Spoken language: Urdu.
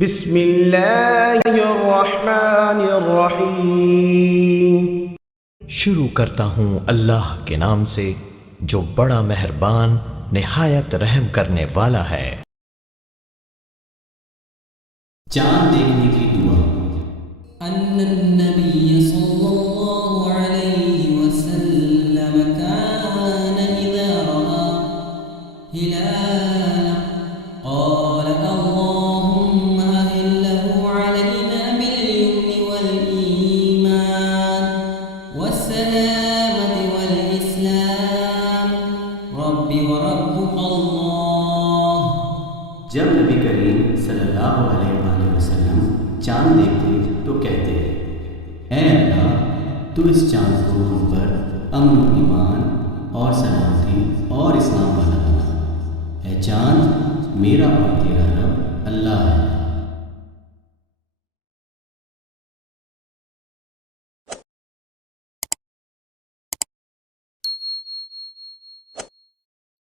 بسم اللہ الرحمن الرحیم۔ شروع کرتا ہوں اللہ کے نام سے جو بڑا مہربان نہایت رحم کرنے والا ہے۔ چاند دیکھنے کی دعا۔ أن النبي صلى الله عليه وسلم كان إذا رأى هلالا قال اللهم أهله علينا باليمن والإيمان والسلامة والإسلام رب وربك الله۔ جب نبی کریم صلی اللہ علیہ وآلہ وسلم چاند دیکھتے تو کہتے اے اللہ تو اس چاند کو ہم پر امن و ایمان اور سلامتی اور اسلام والا بنا۔ اے چاند میرا اور تیرا رب اللہ ہے۔